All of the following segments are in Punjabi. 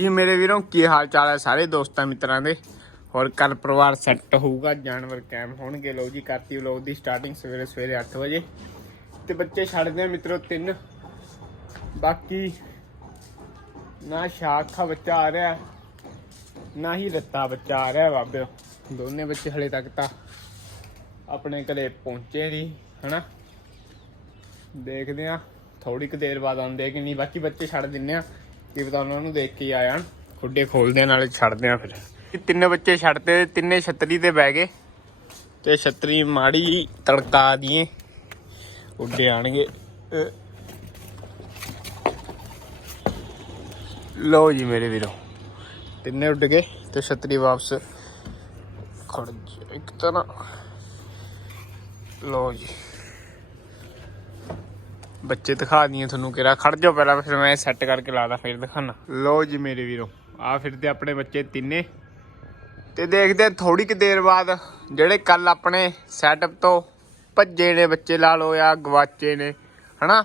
ਜੀ ਮੇਰੇ ਵੀਰੋ, ਕੀ ਹਾਲ ਚਾਲ ਹੈ ਸਾਰੇ ਦੋਸਤਾਂ ਮਿੱਤਰਾਂ ਦੇ? ਹੋਰ ਘਰ ਪਰਿਵਾਰ ਸੈੱਟ ਹੋਊਗਾ, ਜਾਨਵਰ ਕੈਮ ਹੋਣਗੇ। ਲਓ ਜੀ, ਕਰਤੀ ਵਲੋਗ ਦੀ ਸਟਾਰਟਿੰਗ ਸਵੇਰੇ ਸਵੇਰੇ 8 ਵਜੇ। ਤੇ ਬੱਚੇ ਛੱਡਦੇ ਆ ਮਿੱਤਰੋ ਤਿੰਨ। ਬਾਕੀ ਨਾ ਸ਼ਾਖਾ ਬੱਚਾ ਆ ਰਿਹਾ, ਨਾ ਹੀ ਰੱਤਾ ਬੱਚਾ ਆ ਰਿਹਾ ਬਾਬੇ ਦੋਨੇ ਬੱਚੇ ਹਲੇ ਤੱਕ ਤਾਂ ਆਪਣੇ ਘਰੇ ਪਹੁੰਚੇ ਨਹੀਂ, ਹਨਾ? ਦੇਖਦੇ ਆ ਥੋੜੀ ਕੁ ਦੇਰ ਬਾਅਦ ਆਉਂਦੇ ਕਿ ਨਹੀਂ। ਬਾਕੀ ਬੱਚੇ ਛੱਡ ਦਿੰਨੇ ਆ। ਕੀ ਪਤਾ ਉਹਨਾਂ ਨੂੰ ਦੇਖ ਕੇ ਆ ਜਾਣ ਖੁੱਡੇ ਖੋਲਦੇ ਨਾਲੇ ਛੱਡਦੇ ਆ ਫਿਰ। ਤਿੰਨੇ ਬੱਚੇ ਛੱਡਤੇ ਤਿੰਨੇ ਛਤਰੀ ਤੇ ਬਹਿ ਗਏ। ਤੇ ਛਤਰੀ ਮਾੜੀ ਤੜਕਾ ਦੀਏ ਉੱਡੇ ਆਣਗੇ। ਲਓ ਜੀ ਮੇਰੇ ਵੀਰੋ ਤਿੰਨੇ ਉੱਡ ਗਏ ਤੇ ਛਤਰੀ ਵਾਪਸ ਖੜ ਇੱਕ ਤਰ੍ਹਾਂ ਲਓ ਜੀ। ਬੱਚੇ ਦਿਖਾ ਦਈਏ ਤੁਹਾਨੂੰ ਕਿਹੜਾ। ਖੜ ਜਾਓ ਪਹਿਲਾਂ, ਫਿਰ ਮੈਂ ਸੈੱਟ ਕਰਕੇ ਲਾਦਾ ਫਿਰ ਦਿਖਾਣਾ ਲਓ ਜੀ ਮੇਰੇ ਵੀਰੋ ਆ ਫਿਰਦੇ ਆਪਣੇ ਬੱਚੇ ਤਿੰਨੇ। ਤੇ ਦੇਖਦੇ ਥੋੜੀ ਕਿ ਦੇਰ ਬਾਅਦ ਜਿਹੜੇ ਕੱਲ ਆਪਣੇ ਸੈਟਅਪ ਤੋਂ ਭੱਜੇ ਨੇ ਬੱਚੇ, ਲਾ ਲਓ ਜਾਂ ਗਵਾਚੇ ਨੇ, ਹਨਾ?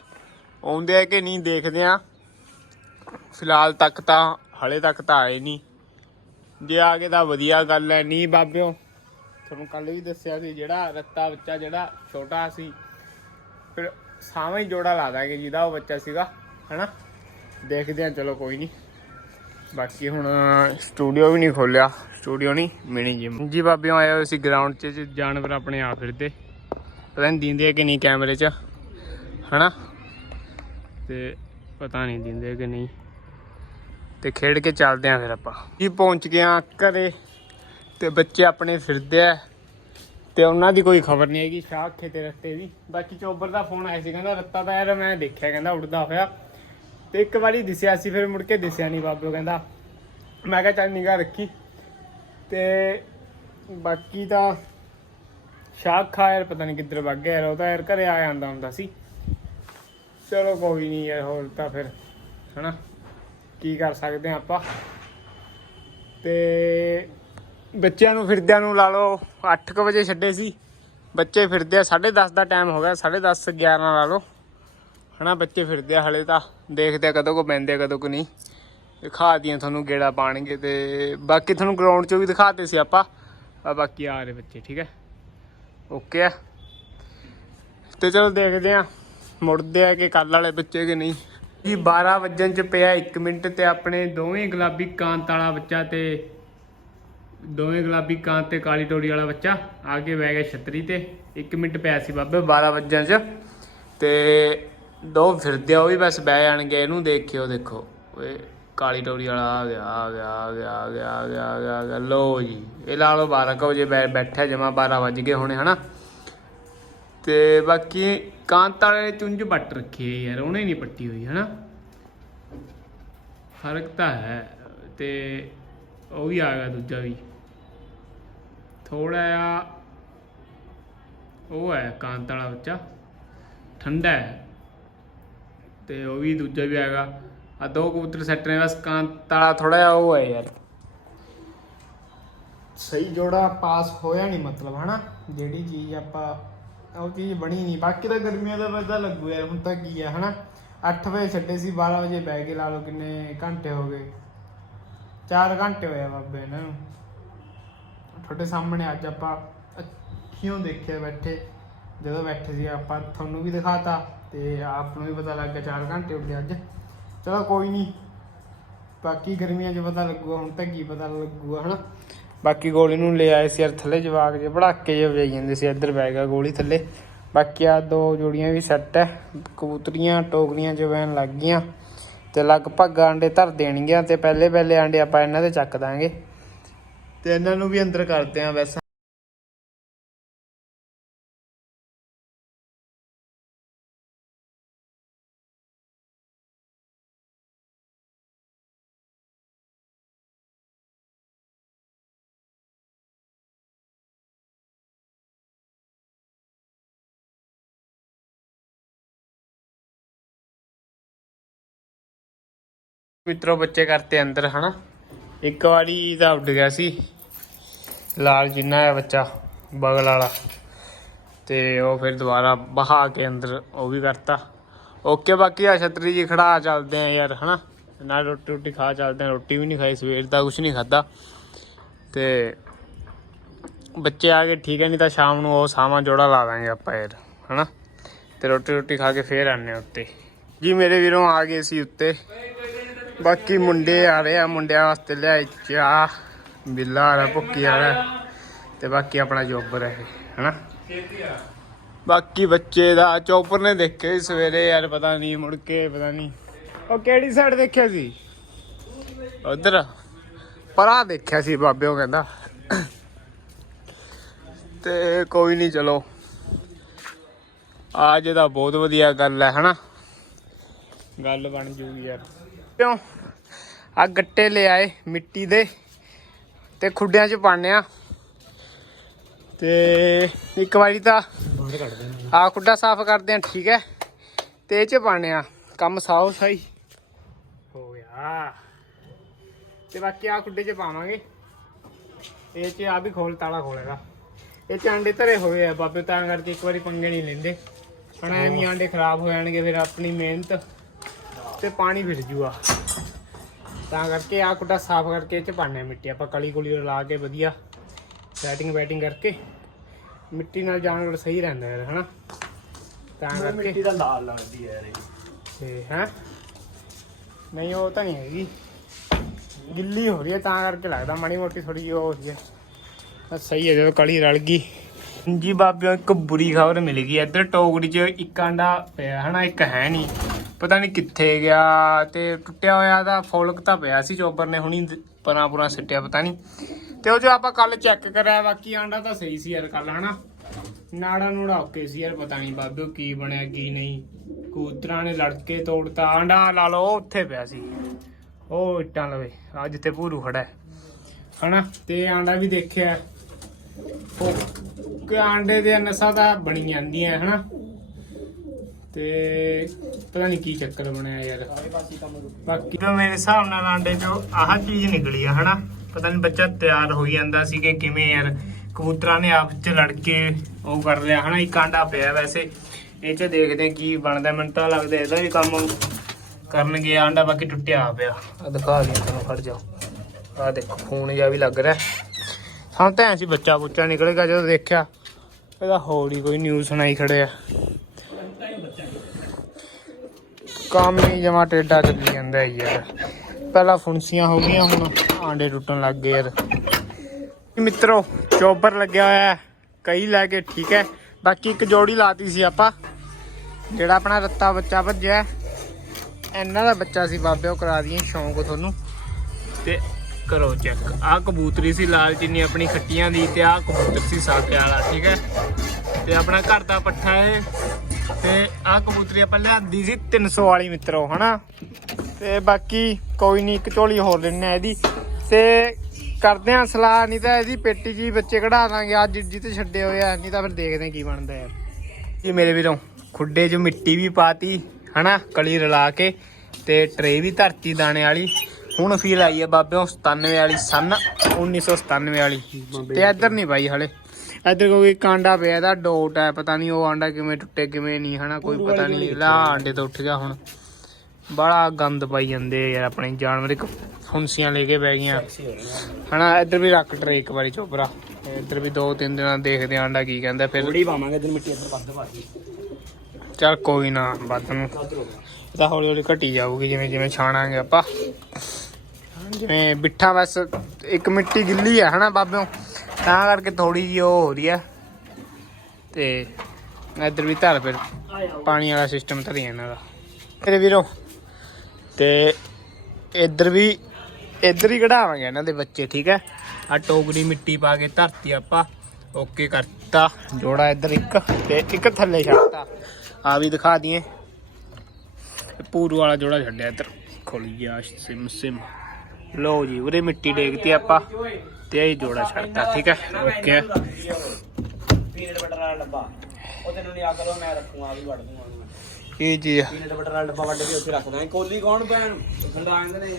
ਆਉਂਦੇ ਆ ਕਿ ਨਹੀਂ ਦੇਖਦੇ ਆ। ਫਿਲਹਾਲ ਤੱਕ ਤਾਂ, ਹਲੇ ਤੱਕ ਤਾਂ ਆਏ ਨਹੀਂ। ਜੇ ਆ ਗਏ ਤਾਂ ਵਧੀਆ ਗੱਲ ਹੈ। ਨਹੀਂ ਬਾਬਿਓ, ਤੁਹਾਨੂੰ ਕੱਲ ਵੀ ਦੱਸਿਆ ਸੀ ਜਿਹੜਾ ਰੱਤਾ ਬੱਚਾ ਜਿਹੜਾ ਛੋਟਾ ਸੀ ਸਾਵੇਂ ਹੀ ਜੋੜਾ ਲਾ ਦਾਂਗੇ ਜਿਹਦਾ ਉਹ ਬੱਚਾ ਸੀਗਾ, ਹਨਾ? ਦੇਖਦੇ ਆ ਚਲੋ ਕੋਈ ਨਹੀਂ ਬਾਕੀ ਹੁਣ ਸਟੂਡੀਓ ਵੀ ਨਹੀਂ ਖੋਲਿਆ, ਸਟੂਡੀਓ ਨਹੀਂ ਮਿਨੀ ਜਿਮ ਜੀ ਬਾਬੇ ਆਏ ਹੋਏ ਸੀ ਗਰਾਊਂਡ 'ਚ ਜਾਨਵਰ ਆਪਣੇ ਆ ਫਿਰਦੇ ਪਤਾ ਨਹੀਂ ਦਿੰਦੇ ਕਿ ਨਹੀਂ ਕੈਮਰੇ 'ਚ, ਹਨਾ? ਤੇ ਪਤਾ ਨਹੀਂ ਦਿੰਦੇ ਕਿ ਨਹੀਂ। ਤੇ ਖੇਡ ਕੇ ਚੱਲਦੇ ਆ ਫਿਰ ਆਪਾਂ। ਜੀ ਪਹੁੰਚ ਗਏ ਆ ਘਰੇ, ਤੇ ਬੱਚੇ ਆਪਣੇ ਫਿਰਦੇ ਆ। ਤੇ ਉਹਨਾਂ ਦੀ ਕੋਈ ਖਬਰ ਨਹੀਂ ਹੈਗੀ, ਸ਼ਾਹ ਖੇਤੇ ਰਸਤੇ ਦੀ। ਬਾਕੀ ਚੋਬਰ ਦਾ ਫੋਨ ਆਇਆ ਸੀ, ਕਹਿੰਦਾ ਰੱਤਾ ਤਾਂ ਯਾਰ ਮੈਂ ਦੇਖਿਆ, ਕਹਿੰਦਾ ਉੱਡਦਾ ਹੋਇਆ। ਤੇ ਇੱਕ ਵਾਰੀ ਦਿਸਿਆ ਸੀ, ਫਿਰ ਮੁੜ ਕੇ ਦਿਸਿਆ ਨਹੀਂ ਬਾਬੂ ਕਹਿੰਦਾ। ਮੈਂ ਕਿਹਾ ਚੱਲ ਨਿਗਾਹ ਰੱਖੀ। ਤੇ ਬਾਕੀ ਤਾਂ ਸ਼ਾਖ ਯਾਰ ਪਤਾ ਨਹੀਂ ਕਿੱਧਰ ਵਗ ਗਿਆ ਯਾਰ, ਉਹ ਤਾਂ ਯਾਰ ਘਰੇ ਆ ਜਾਂਦਾ ਹੁੰਦਾ ਸੀ। ਚਲੋ ਕੋਈ ਨਹੀਂ ਯਾਰ, ਹੋਰ ਤਾਂ ਫਿਰ, ਹਨਾ। ਕੀ ਕਰ ਸਕਦੇ ਆ ਆਪਾਂ। ਤੇ ਬੱਚਿਆਂ ਨੂੰ ਫਿਰਦਿਆਂ ਨੂੰ ਲਾ ਲਓ 8:00 ਵਜੇ ਛੱਡੇ ਸੀ। ਬੱਚੇ ਫਿਰਦੇ ਆ 10:30 ਦਾ ਟਾਈਮ ਹੋ ਗਿਆ 10:30 11 ਲਾ ਲਓ। ਹਨਾ, ਬੱਚੇ ਫਿਰਦੇ ਆ ਹਲੇ ਤਾਂ। ਦੇਖਦੇ ਆ ਕਦੋਂ ਕੋ ਪੈਂਦੇ ਕਦੋਂ ਕੋ ਨਹੀਂ। ਦਿਖਾ ਦੀਆਂ ਤੁਹਾਨੂੰ ਗੇੜਾ ਪਾਣਗੇ ਤੇ ਬਾਕੀ ਤੁਹਾਨੂੰ ਗਰਾਊਂਡ 'ਚੋਂ ਵੀ ਦਿਖਾਤੇ ਸੀ ਆਪਾਂ। ਆ ਬਾਕੀ ਆ ਰਹੇ ਬੱਚੇ, ਠੀਕ ਹੈ? ਓਕੇ ਆ। ਤੇ ਚਲੋ ਦੇਖਦੇ ਆ, ਮੁੜਦੇ ਆ ਕਿ ਕੱਲ ਵਾਲੇ ਬੱਚੇ ਕਿ ਨਹੀਂ। ਜੀ 12 ਵਜਣ ਚ ਪਿਆ 1 ਮਿੰਟ ਤੇ ਆਪਣੇ ਦੋਵੇਂ ਗੁਲਾਬੀ ਕਾਂਤ ਵਾਲਾ ਬੱਚਾ ਤੇ ਦੋਵੇਂ ਗੁਲਾਬੀ ਕਾਂਤ ਤੇ ਕਾਲੀ ਟੋੜੀ ਵਾਲਾ ਬੱਚਾ ਆ ਕੇ ਬਹਿ ਗਿਆ ਛਤਰੀ ਤੇ। 1 ਮਿੰਟ ਪਿਆ ਸੀ ਬਾਬੇ 12 ਵਜਣ ਚ। ਤੇ ਦੋ ਫਿਰਦੇ ਆ ਉਹ ਵੀ ਬਸ ਬਹਿ ਜਾਣਗੇ ਇਹਨੂੰ ਦੇਖਿਓ ਦੇਖੋ। ਓਏ ਕਾਲੀ ਟੋਰੀ ਵਾਲਾ ਆ ਗਿਆ ਆ ਗਿਆ ਆ ਗਿਆ ਆ ਗਿਆ ਆ ਗਿਆ ਆ ਗਿਆ, ਆ ਗਿਆ। ਲੋ ਜੀ ਇਹ ਲਾ ਲਓ 12 ਕੁ ਵਜੇ ਬੈ- ਬੈਠਿਆ ਜਮਾ 12 ਵੱਜ ਗਏ ਹੋਣੇ ਹਨਾ? ਤੇ ਬਾਕੀ ਕਾਂਤ ਵਾਲੇ ਨੇ ਚੁੰਝ ਪੱਟ ਰੱਖੀ ਹੈ ਯਾਰ ਉਹਨੇ ਨਹੀਂ ਪੱਟੀ ਹੋਈ ਹਨਾ? ਫ਼ਰਕ ਤਾਂ ਹੈ ਤੇ ਉਹ ਵੀ ਆ ਗਿਆ ਦੂਜਾ ਵੀ। ਥੋੜਾ ਜਿਹਾ ਉਹ ਹੈ ਕਾਂਤ ਵਾਲਾ ਬੱਚਾ, ਠੰਡਾ ਹੈ। ਤੇ ਉਹ ਵੀ ਦੂਜਾ ਵੀ ਆਏਗਾ ਆ ਦੋ ਕਬੂਤਰ ਸੈੱਟ ਨੇ, ਬਸ ਕਾਂਤ ਵਾਲਾ ਥੋੜਾ ਜਿਹਾ ਉਹ ਹੈ ਯਾਰ। ਸਹੀ ਜੋੜਾ ਪਾਸ ਹੋਇਆ ਨਹੀਂ ਮਤਲਬ, ਹਨਾ? ਜਿਹੜੀ ਚੀਜ਼ ਆਪਾਂ, ਉਹ ਚੀਜ਼ ਬਣੀ ਨਹੀਂ ਬਾਕੀ ਤਾਂ ਗਰਮੀਆਂ ਦਾ ਪਤਾ ਲੱਗੂ ਯਾਰ, ਹੁਣ ਤਾਂ ਕੀ ਆ, ਹਨਾ? 8 ਵਜੇ ਛੱਡੇ ਸੀ 12 ਵਜੇ ਬਹਿ ਕੇ ਲਾ ਲਓ ਕਿੰਨੇ ਘੰਟੇ ਹੋ ਗਏ। 4 ਘੰਟੇ ਹੋਇਆ ਬਾਬੇ, ਇਹਨਾਂ ਨੂੰ। ਤੁਹਾਡੇ ਸਾਹਮਣੇ ਅੱਜ ਆਪਾਂ ਅੱਖੀਆਂ ਦੇਖਿਆ ਬੈਠੇ, ਜਦੋਂ ਬੈਠੇ ਸੀ ਆਪਾਂ, ਤੁਹਾਨੂੰ ਵੀ ਦਿਖਾਤਾ ਤੇ ਆਪ ਨੂੰ ਵੀ ਪਤਾ ਲੱਗ ਗਿਆ 4 ਘੰਟੇ ਉੱਡੇ ਅੱਜ। ਚਲੋ ਕੋਈ ਨਹੀਂ ਬਾਕੀ ਗਰਮੀਆਂ 'ਚ ਪਤਾ ਲੱਗੂਗਾ, ਹੁਣ ਤਾਂ ਕੀ ਪਤਾ ਲੱਗੂਗਾ, ਹਨਾ? ਬਾਕੀ ਗੋਲੀ ਨੂੰ ਲੈ ਆਏ ਸੀ ਯਾਰ ਥੱਲੇ ਜਵਾਕ ਜੇ ਭੜਾਕੇ ਜੇ ਵਜਾਈ ਜਾਂਦੇ ਸੀ, ਇੱਧਰ ਬੈ ਗਿਆ ਗੋਲੀ ਥੱਲੇ। ਬਾਕੀ ਆ ਦੋ ਜੋੜੀਆਂ ਵੀ ਸੈੱਟ ਹੈ ਕਬੂਤਰੀਆਂ, ਟੋਕਰੀਆਂ ਜਵੈਨ ਲੱਗ ਗਈਆਂ ਤੇ ਲਗਭਗ ਆਂਡੇ ਧਰ ਦੇਣਗੀਆਂ ਤੇ ਪਹਿਲੇ ਪਹਿਲੇ ਆਂਡੇ ਆਪਾਂ ਇਹਨਾਂ ਦੇ ਚੱਕ ਦਾਂਗੇ। ਤੇ ਇਹਨਾਂ ਨੂੰ ਵੀ ਅੰਦਰ ਕਰਦੇ ਆਂ ਵੈਸਾ ਮਿੱਤਰੋ, ਬੱਚੇ ਕਰਤੇ ਅੰਦਰ, ਹਨਾ? ਇੱਕ ਵਾਰੀ ਤਾਂ ਉੱਡ ਗਿਆ ਸੀ। ਲਾਲ ਜਿੰਨਾ ਹੈ ਬੱਚਾ, ਬਗਲ ਵਾਲਾ। ਤੇ ਉਹ ਫਿਰ ਦੁਬਾਰਾ ਬਹਾ ਕੇ ਅੰਦਰ, ਉਹ ਵੀ ਕਰਤਾ। ਓਕੇ, ਬਾਕੀ ਆ ਛਤਰੀ ਜੀ, ਖੜਾ ਚੱਲਦੇ ਆ ਯਾਰ, ਹਨਾ? ਨਾਲ ਰੋਟੀ ਰੋਟੀ ਖਾ ਚੱਲਦੇ ਆ, ਰੋਟੀ ਵੀ ਨਹੀਂ ਖਾਈ, ਸਵੇਰ ਦਾ ਕੁਝ ਨਹੀਂ ਖਾਦਾ ਤੇ ਬੱਚੇ ਆ ਗਏ, ਠੀਕ ਹੈ, ਨਹੀਂ ਤਾਂ ਸ਼ਾਮ ਨੂੰ ਉਹ ਸਾਵਾਂ ਜੋੜਾ ਲਾ ਦਾਂਗੇ ਆਪਾਂ ਯਾਰ, ਹਨਾ? ਤੇ ਰੋਟੀ ਰੋਟੀ ਖਾ ਕੇ ਫੇਰ ਆਨੇ ਉੱਤੇ। ਜੀ, ਮੇਰੇ ਵੀਰੋਂ ਆ ਗਏ ਸੀ ਉੱਤੇ। ਬਾਕੀ ਮੁੰਡੇ ਆ ਰਹੇ ਆ, ਮੁੰਡਿਆਂ ਵਾਸਤੇ ਲਿਆਈ ਚਾਹ ਬਿੱਲਾ ਵਾਲਾ ਭੁੱਕੀ ਆ ਤੇ ਬਾਕੀ ਆਪਣਾ ਜੋਬਰ ਹੈ ਹਨਾ? ਬਾਕੀ ਬੱਚੇ ਦਾ ਚੋਪਰ ਨੇ ਦੇਖੇ ਸਵੇਰੇ, ਯਾਰ ਪਤਾ ਨਹੀਂ ਮੁੜ ਕੇ, ਪਤਾ ਨਹੀਂ ਉਹ ਕਿਹੜੀ ਸਾਈਡ ਦੇਖਿਆ ਸੀ? ਉਧਰ। ਪਰਾ ਦੇਖਿਆ ਸੀ ਬਾਬੇ ਉਹ ਕਹਿੰਦਾ। ਤੇ ਕੋਈ ਨਹੀਂ ਚਲੋ। ਅੱਜ ਦਾ ਬਹੁਤ ਵਧੀਆ ਗੱਲ ਹੈ, ਹਨਾ? ਗੱਲ ਬਣ ਜੂਗੀ ਯਾਰ। ਕਿਉਂ? ਆ ਗੱਟੇ ਲੈ ਆਏ ਮਿੱਟੀ ਦੇ। ਤੇ ਖੁੱਡਿਆਂ 'ਚ ਪਾਣੇ ਆ ਤੇ ਇੱਕ ਵਾਰੀ ਤਾਂ ਆ। ਖੁੱਡਾ ਸਾਫ਼ ਕਰਦੇ ਆ ਠੀਕ ਹੈ। ਤੇ ਇਹ 'ਚ ਪਾਣੇ ਆ ਕੰਮ ਸਾਫ਼ ਸਹੀ ਹੋ ਗਿਆ। ਤੇ ਬਾਕੀ ਆ ਖੁੱਡੇ 'ਚ ਪਾਵਾਂਗੇ। ਇਹ 'ਚ ਆ ਵੀ ਖੋਲ ਤਾਲਾ ਖੋਲੇਗਾ ਇਹ 'ਚ ਆਂਡੇ ਧਰੇ ਹੋਏ ਆ ਬਾਬੇ ਤਾਂ ਕਰਕੇ ਇੱਕ ਵਾਰੀ ਪੰਗੇ ਨਹੀਂ ਲੈਂਦੇ। ਹੁਣ ਐਵੇਂ ਆਂਡੇ ਖਰਾਬ ਹੋ ਜਾਣਗੇ ਫਿਰ ਆਪਣੀ ਮਿਹਨਤ ਤੇ ਪਾਣੀ ਫਿਰ ਜੂਆ। ਤਾਂ ਕਰਕੇ ਆ ਕੁੱਟਾ ਸਾਫ਼ ਕਰਕੇ ਇਹ ਚ ਪਾਣੇ ਮਿੱਟੀ। ਆਪਾਂ ਕਲੀ ਕੁਲੀ ਰਲਾ ਕੇ ਵਧੀਆ ਸੈਟਿੰਗ ਬੈਟਿੰਗ ਕਰਕੇ ਮਿੱਟੀ ਨਾਲ ਜਾਨਵਰ ਸਹੀ ਰਹਿੰਦਾ ਯਾਰ ਹਨਾ? ਤਾਂ ਕਰਕੇ। ਦਾ ਲਾਲ ਲੱਗਦੀ ਹੈ ਯਾਰ ਇਹ। ਤੇ ਹੈ? ਨਹੀਂ ਉਹ ਤਾਂ ਨਹੀਂ ਹੈਗੀ। ਗਿੱਲੀ ਹੋ ਰਹੀ ਹੈ ਤਾਂ ਕਰਕੇ ਲੱਗਦਾ। ਮਾੜੀ ਮੋਟੀ ਥੋੜੀ ਜਿਹੀ ਉਹ ਹੋ ਰਹੀ ਹੈ। ਤਾਂ ਸਹੀ ਹੈ ਜਦੋਂ ਕਲੀ ਰਲ ਗਈ। ਜੀ ਬਾਬਿਓ ਇੱਕ ਬੁਰੀ ਖਬਰ ਮਿਲ ਗਈ। ਇੱਧਰ ਟੋਕਰੀ 'ਚ ਇੱਕ ਆਂਡਾ ਪਿਆ ਹਨਾ? ਇੱਕ ਹੈ ਨਹੀਂ। ਪਤਾ ਨਹੀਂ ਕਿੱਥੇ ਗਿਆ ਤੇ ਟੁੱਟਿਆ ਹੋਇਆ ਦਾ ਫੋਲਕ ਤਾਂ ਪਿਆ ਸੀ ਚੋਬਰ ਨੇ ਹੁਣੀ ਪਰਾਂ ਪੁਰਾਂ ਸਿੱਟਿਆ, ਪਤਾ ਨਹੀਂ ਤੇ ਉਹ ਜੋ ਆਪਾਂ ਕੱਲ ਚੈੱਕ ਕਰਿਆ, ਬਾਕੀ ਆਂਡਾ ਤਾਂ ਸਹੀ ਸੀ ਯਾਰ ਕੱਲ, ਹਨਾ? ਨਾੜਾ ਨੂੜਾ ਓਕੇ ਸੀ ਯਾਰ, ਪਤਾ ਨਹੀਂ ਬਾਬਿਓ ਕੀ ਬਣਿਆ, ਕੀ ਨਹੀਂ। ਕਬੂਤਰਾਂ ਨੇ ਲੜ ਕੇ ਤੋੜਤਾ, ਆਂਡਾ ਲਾ ਲਓ, ਉਹ ਉੱਥੇ ਪਿਆ ਸੀ। ਉਹ ਇੱਟਾਂ ਲਵੇ ਆ ਜਿੱਥੇ ਭੂਰੂ ਖੜਾ ਹੈ। ਹਨਾ? ਤੇ ਆਂਡਾ ਵੀ ਦੇਖਿਆ। ਉਹ ਕਿ ਆਂਡੇ ਦੇ ਨਸਾਂ ਤਾਂ ਬਣੀ ਜਾਂਦੀਆਂ, ਹਨਾ? ਤੇ ਪਤਾ ਨਹੀਂ ਕੀ ਚੱਕਰ ਬਣਿਆ ਯਾਰ। ਬਾਕੀ ਮੇਰੇ ਹਿਸਾਬ ਨਾਲ ਆਂਡੇ ਚੋਂ ਆਹ ਚੀਜ਼ ਨਿਕਲੀ ਆ, ਹਨਾ? ਪਤਾ ਨਹੀਂ ਬੱਚਾ ਤਿਆਰ ਹੋਈ ਜਾਂਦਾ ਸੀ ਕਿ ਕਿਵੇਂ ਯਾਰ, ਕਬੂਤਰਾਂ ਨੇ ਆਪ ਚ ਲੜ ਕੇ ਉਹ ਕਰ ਲਿਆ, ਹਨਾ? ਇੱਕ ਆਂਡਾ ਪਿਆ ਵੈਸੇ। ਇਹ ਚ ਦੇਖਦੇ ਹਾਂ ਕੀ ਬਣਦਾ, ਮੈਨੂੰ ਤਾਂ ਲੱਗਦਾ ਇਹਦਾ ਵੀ ਕੰਮ ਕਰਨਗੇ, ਆਂਡਾ ਬਾਕੀ ਟੁੱਟਿਆ ਪਿਆ। ਆ ਦਿਖਾ ਦਿਆਂ ਤੁਹਾਨੂੰ, ਖੜ ਜਾਓ। ਆ ਦੇਖੋ ਫੋਨ ਜਿਹਾ ਵੀ ਲੱਗ ਰਿਹਾ। ਸਾਨੂੰ ਤਾਂ ਐਂ ਸੀ ਬੱਚਾ ਬੁੱਚਾ ਨਿਕਲੇਗਾ ਜਦੋਂ ਦੇਖਿਆ। ਇਹਦਾ ਹੋਰ ਹੀ ਕੋਈ ਨਿਊਜ਼ ਸੁਣਾਈ ਖੜੇ ਆ ਕੰਮ ਹੀ ਜਮਾ ਟੇਡਾ ਚੱਲੀ ਜਾਂਦਾ ਯਾਰ। ਪਹਿਲਾਂ ਫੁੰਸੀਆਂ ਹੋ ਗਈਆਂ, ਹੁਣ ਆਂਡੇ ਟੁੱਟਣ ਲੱਗ ਗਏ ਯਾਰ। ਮਿੱਤਰੋ, ਚੋਬਰ ਲੱਗਿਆ ਹੋਇਆ ਕਈ ਲੈ ਕੇ ਠੀਕ ਹੈ। ਬਾਕੀ ਇੱਕ ਜੋੜੀ ਲਾਤੀ ਸੀ ਆਪਾਂ, ਜਿਹੜਾ ਆਪਣਾ ਰੱਤਾ ਬੱਚਾ ਭੱਜਿਆ ਹੈ। ਇਹਨਾਂ ਦਾ ਬੱਚਾ ਸੀ ਬਾਬੇ, ਉਹ ਕਰਾ ਦਈਏ ਸ਼ੌਂਕ ਤੁਹਾਨੂੰ। ਤੇ ਕਰੋ ਚੈੱਕ ਆਹ ਕਬੂਤਰੀ ਸੀ ਲਾਲ ਚੀਨੀ ਆਪਣੀ ਖੱਟੀਆਂ ਦੀ ਤੇ ਆਹ ਕਬੂਤਰ ਸੀ ਸਾਕੇ ਵਾਲਾ ਠੀਕ ਹੈ। ਤੇ ਆਪਣਾ ਘਰ ਦਾ ਪੱਠਾ ਹੈ ਤੇ ਆਹ ਕਬੂਤਰੀ ਆਪਾਂ ਲਿਆਂਦੀ ਸੀ 300 ਵਾਲੀ ਮਿੱਤਰੋ ਹਨਾ? ਤੇ ਬਾਕੀ ਕੋਈ ਨਹੀਂ ਇੱਕ ਝੋਲੀ ਹੋਰ ਲੈਣੇ ਆ ਇਹਦੀ। ਤੇ ਕਰਦੇ ਆ ਸਲਾਹ ਨਹੀਂ ਤਾਂ ਇਹਦੀ ਪੇਟੀ ਜੀ ਬੱਚੇ ਕਢਾ ਦਾਂਗੇ। ਅੱਜ ਜਿੱਤੇ ਛੱਡੇ ਹੋਏ ਆ ਨਹੀਂ ਤਾਂ ਫਿਰ ਦੇਖਦੇ ਆ ਕੀ ਬਣਦਾ ਯਾਰ ਜੀ ਮੇਰੇ ਵੀਰੋਂ ਖੁੱਡੇ 'ਚ ਮਿੱਟੀ ਵੀ ਪਾਤੀ ਹਨਾ? ਕਲੀ ਰਲਾ ਕੇ ਤੇ ਟਰੇ ਵੀ ਧਰਤੀ ਦਾਣੇ ਵਾਲੀ। ਹੁਣ ਫੀਲ ਆਈ ਹੈ ਬਾਬਿਓ 97 ਵਾਲੀ ਸਨ 1997 ਵਾਲੀ। ਤੇ ਇੱਧਰ ਨਹੀਂ ਪਾਈ ਹਲੇ। ਇੱਧਰ ਕੋਈ ਕਾਂਡਾ ਪਿਆ ਇਹਦਾ ਡੋਟ ਹੈ ਪਤਾ ਨਹੀਂ ਉਹ ਆਂਡਾ ਕਿਵੇਂ ਟੁੱਟੇ ਕਿਵੇਂ ਨਹੀਂ ਹਨਾ ਕੋਈ ਪਤਾ ਨਹੀਂ। ਲਾ ਆਂਡੇ ਤੋਂ ਉੱਠ ਗਿਆ ਹੁਣ। ਬੜਾ ਗੰਦ ਪਾਈ ਜਾਂਦੇ ਯਾਰ ਆਪਣੇ ਜਾਨਵਰ। ਇੱਕ ਫੁੰਸੀਆਂ ਲੈ ਕੇ ਬਹਿ ਗਈਆਂ। ਹਨਾ ਇੱਧਰ ਵੀ ਰੱਖ ਟਰੇ ਇੱਕ ਵਾਰੀ ਚੋਪਰਾ ਇੱਧਰ ਵੀ ਦੋ ਤਿੰਨ ਦਿਨਾਂ ਦੇਖਦੇ ਆਂਡਾ ਕੀ ਕਹਿੰਦਾ ਫਿਰ ਥੋੜੀ ਪਾਵਾਂਗੇ ਦਿਨ ਮਿੱਟੀ ਅੰਦਰ ਵੱਧ ਪਾ ਚੱਲ ਕੋਈ ਨਾ ਵੱਧ ਨੂੰ। ਤਾਂ ਹੌਲੀ ਹੌਲੀ ਘਟੀ ਜਾਊਗੀ ਜਿਵੇਂ ਜਿਵੇਂ ਛਾਣਾਂਗੇ ਆਪਾਂ। ਜਿਵੇਂ ਬਿੱਠਾ ਬਸ ਇੱਕ ਮਿੱਟੀ ਗਿੱਲੀ ਆ, ਹਨਾ ਬਾਬਿਓ? ਤਾਂ ਕਰਕੇ ਥੋੜੀ ਜਿਹੀ ਉਹ ਹੋ ਰਹੀ ਆ। ਤੇ ਇੱਧਰ ਵੀ ਧਰ ਫਿਰ, ਪਾਣੀ ਵਾਲਾ ਸਿਸਟਮ ਧਰੀ ਇਹਨਾਂ ਦਾ। ਮੇਰੇ ਵੀਰੋ, ਤੇ ਇੱਧਰ ਵੀ, ਇੱਧਰ ਹੀ ਕਢਾਵਾਂਗੇ ਇਹਨਾਂ ਦੇ ਬੱਚੇ, ਠੀਕ ਹੈ? ਆ ਟੋਕਰੀ ਮਿੱਟੀ ਪਾ ਕੇ ਧਰਤੀ ਆਪਾਂ, ਓਕੇ ਕਰਤਾ। ਜੋੜਾ ਇੱਧਰ ਇੱਕ, ਤੇ ਇੱਕ ਥੱਲੇ ਛੱਡਤਾ। ਆ ਵੀ ਦਿਖਾ ਦਈਏ। ਇਹ ਪੂਰੂ ਵਾਲਾ ਜੋੜਾ ਛੱਡਿਆ ਇੱਧਰ। ਖੁੱਲ ਗਿਆ, ਸਿਮ ਸਿਮ। ਲਓ ਜੀ ਉਰੇ ਮਿੱਟੀ ਡੇਗਤੀ ਆਪਾਂ ਤੇ ਇਹ ਜੋੜਾ ਛੱਡਤਾ ਠੀਕ ਹੈ? ਓਕੇ। ਪੀਨਟ ਬਟਰ ਵਾਲਾ ਡੱਬਾ। ਉਹ ਤੈਨੂੰ ਨਹੀਂ ਆ ਕਰੋ ਮੈਂ ਰੱਖੂਗਾ ਆ ਵੀ ਵੜ ਦੂੰਗਾ ਇਹ ਜੀ ਆ। ਪੀਨਟ ਬਟਰ ਵਾਲਾ ਡੱਬਾ ਵੱਢ ਕੇ ਉੱਥੇ ਰੱਖ ਦਾਂਗੇ ਕੋਲੀ ਕੌਣ ਭੈਣ? ਖੰਡਾ ਆਂਦੇ ਨੇ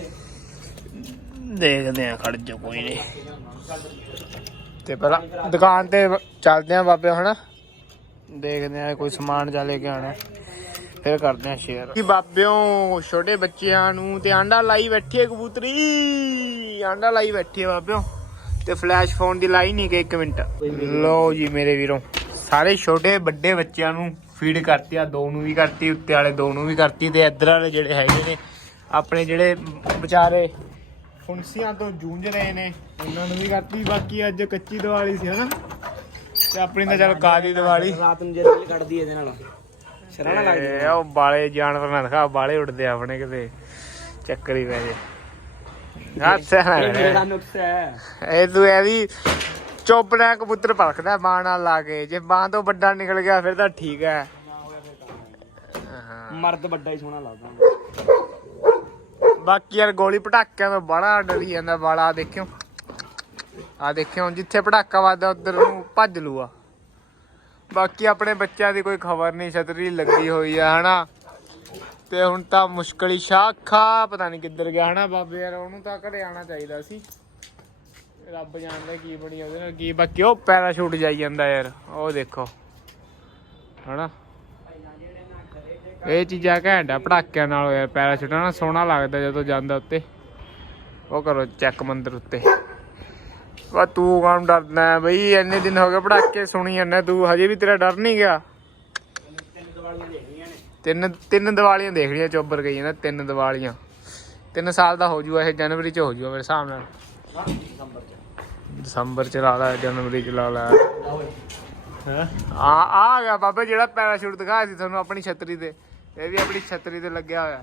ਦੇਖਦੇ ਆ ਖੜ ਜਾ ਕੋਈ ਨਹੀਂ। ਤੇ ਪਹਿਲਾਂ ਦੁਕਾਨ ਤੇ ਚੱਲਦੇ ਆ ਬਾਬੇ ਹਨਾ? ਦੇਖਦੇ ਆ ਕੋਈ ਸਮਾਨ ਜਾ ਲੈ ਕੇ ਆਣਾ ਫਿਰ ਕਰਦੇ ਆ ਸ਼ੇਅਰ ਕੀ ਬਾਬਿਓ ਛੋਟੇ ਬੱਚਿਆਂ ਨੂੰ ਤੇ ਆਂਡਾ ਲਾਈ ਬੈਠੀ ਹੈ ਕਬੂਤਰੀ। ਆਂਡਾ ਲਾਈ ਬੈਠੀ ਹੈ ਬਾਬਿਓ। ਤੇ ਫਲੈਸ਼ ਫੋਨ ਦੀ ਲਾਈ ਨਹੀਂ ਕਿ 1 ਮਿੰਟ। ਲਓ ਜੀ ਮੇਰੇ ਵੀਰੋ ਸਾਰੇ ਛੋਟੇ ਵੱਡੇ ਬੱਚਿਆਂ ਨੂੰ ਫੀਡ ਕਰਤੀ ਆ ਦੋ ਨੂੰ ਵੀ ਕਰਤੀ ਉੱਤੇ ਵਾਲੇ ਦੋ ਨੂੰ ਵੀ ਕਰਤੀ ਤੇ ਇੱਧਰ ਵਾਲੇ ਜਿਹੜੇ ਹੈਗੇ ਨੇ ਆਪਣੇ ਜਿਹੜੇ ਵਿਚਾਰੇ ਫੁੰਸੀਆਂ ਤੋਂ ਜੂਝ ਰਹੇ ਨੇ ਉਹਨਾਂ ਨੂੰ ਵੀ ਕਰਤੀ ਬਾਕੀ ਅੱਜ ਕੱਚੀ ਦੀਵਾਲੀ ਸੀ ਹਨਾ? ਤੇ ਆਪਣੀ ਤਾਂ ਚੱਲ ਕਾਦੀ ਦੀਵਾਲੀ। ਰਾਤ ਨੂੰ ਜੇ ਕੱਢਦੀ ਇਹਦੇ ਨਾਲ। ਸ਼ਰਾਣਾ ਲੱਗਦੀ ਇਹ ਉਹ ਬਾਲੇ ਜਾਨਵਰ ਨਾ ਦਿਖਾ ਬਾਲੇ ਉੱਡਦੇ ਆ ਆਪਣੇ ਕਿਤੇ। ਚੱਕਰ ਹੀ ਪੈ ਜੇ। ਹੱਥ ਇਹ ਮੇਰਾ ਨੁਕਸ ਹੈ। ਇਹ ਤੂੰ ਇਹ ਵੀ ਚੋਪੜਾ ਕਬੂਤਰ ਪਰਖਦਾ ਬਾਣ ਨਾਲ ਲਾ ਕੇ। ਜੇ ਬਾਹ ਤੋਂ ਵੱਡਾ ਨਿਕਲ ਗਿਆ ਫਿਰ ਤਾਂ ਠੀਕ ਹੈ। ਮਰਦ ਵੱਡਾ ਹੀ ਸੋਹਣਾ ਲੱਗਦਾ। ਬਾਕੀ ਯਾਰ ਗੋਲੀ ਪਟਾਕਿਆਂ ਤੋਂ ਬੜਾ ਡਰੀ ਜਾਂਦਾ ਬਾਲਾ ਦੇਖਿਓ। ਆ ਦੇਖਿਓ ਜਿੱਥੇ ਪਟਾਕਾ ਵੱਜਦਾ ਉਧਰ ਨੂੰ ਭੱਜ ਲੂਆ। ਬਾਕੀ ਆਪਣੇ ਬੱਚਿਆਂ ਦੀ ਕੋਈ ਖਬਰ ਨਹੀਂ, ਛਤਰੀ ਲੱਗੀ ਹੋਈ ਆ, ਹਨਾ? ਤੇ ਹੁਣ ਤਾਂ ਮੁਸ਼ਕਲ ਹੀ ਸ਼ਾਖਾ, ਪਤਾ ਨਹੀਂ ਕਿੱਧਰ ਗਿਆ, ਹਨਾ? ਬਾਬੇ ਯਾਰ, ਉਹਨੂੰ ਤਾਂ ਘਰੇ ਆਉਣਾ ਚਾਹੀਦਾ ਸੀ। ਰੱਬ ਜਾਣਦਾ ਕੀ ਬਣੀ ਉਹਦੇ ਨਾਲ, ਕੀ ਬਾਕੀ ਉਹ ਪੈਰਾਸ਼ੂਟ ਜਾਈ ਜਾਂਦਾ ਯਾਰ, ਉਹ ਦੇਖੋ, ਹਨਾ? ਇਹ ਚੀਜ਼ਾਂ ਘੈਂਟ ਆ ਪੜਾਕਿਆਂ ਨਾਲ ਯਾਰ ਪੈਰਾਸ਼ੂਟ ਨਾ ਸੋਹਣਾ ਲੱਗਦਾ ਜਦੋਂ ਜਾਂਦਾ ਉੱਤੇ। ਉਹ ਕਰੋ ਚੈੱਕ ਮੰਦਰ ਉੱਤੇ। ਵਾ ਤੂੰ ਕਾਹਨੂੰ ਡਰਦਾ ਹੈ? ਬਈ ਇੰਨੇ ਦਿਨ ਹੋ ਗਏ ਪੜਾਕੇ ਸੁਣੀ ਜਾਂਦਾ ਤੂੰ ਹਜੇ ਵੀ ਤੇਰਾ ਡਰ ਨਹੀਂ ਗਿਆ। ਤਿੰਨ ਤਿੰਨ ਦੀਵਾਲੀਆਂ ਦੇਖ ਲਈਆਂ ਚੋਬਰ ਗਈ ਜਾਂਦਾ ਤਿੰਨ ਦੀਵਾਲੀਆਂ। ਤਿੰਨ ਸਾਲ ਦਾ ਹੋ ਜੂਗਾ ਇਹ ਜਨਵਰੀ ਚ ਹੋ ਜੂਗਾ ਮੇਰੇ ਹਿਸਾਬ ਨਾਲ। ਹਾਂ ਦਸੰਬਰ ਚ ਲਾ ਲਾ ਜਨਵਰੀ ਚ ਲਾ ਲਾ। ਓਏ ਆ ਆ ਗਿਆ ਬਾਬਾ ਜਿਹੜਾ ਪੈਰਾਸ਼ੂਟ ਦਿਖਾਇਆ ਸੀ ਤੁਹਾਨੂੰ ਆਪਣੀ ਛਤਰੀ ਤੇ। ਇਹ ਵੀ ਆਪਣੀ ਛਤਰੀ ਤੇ ਲੱਗਿਆ ਹੋਇਆ।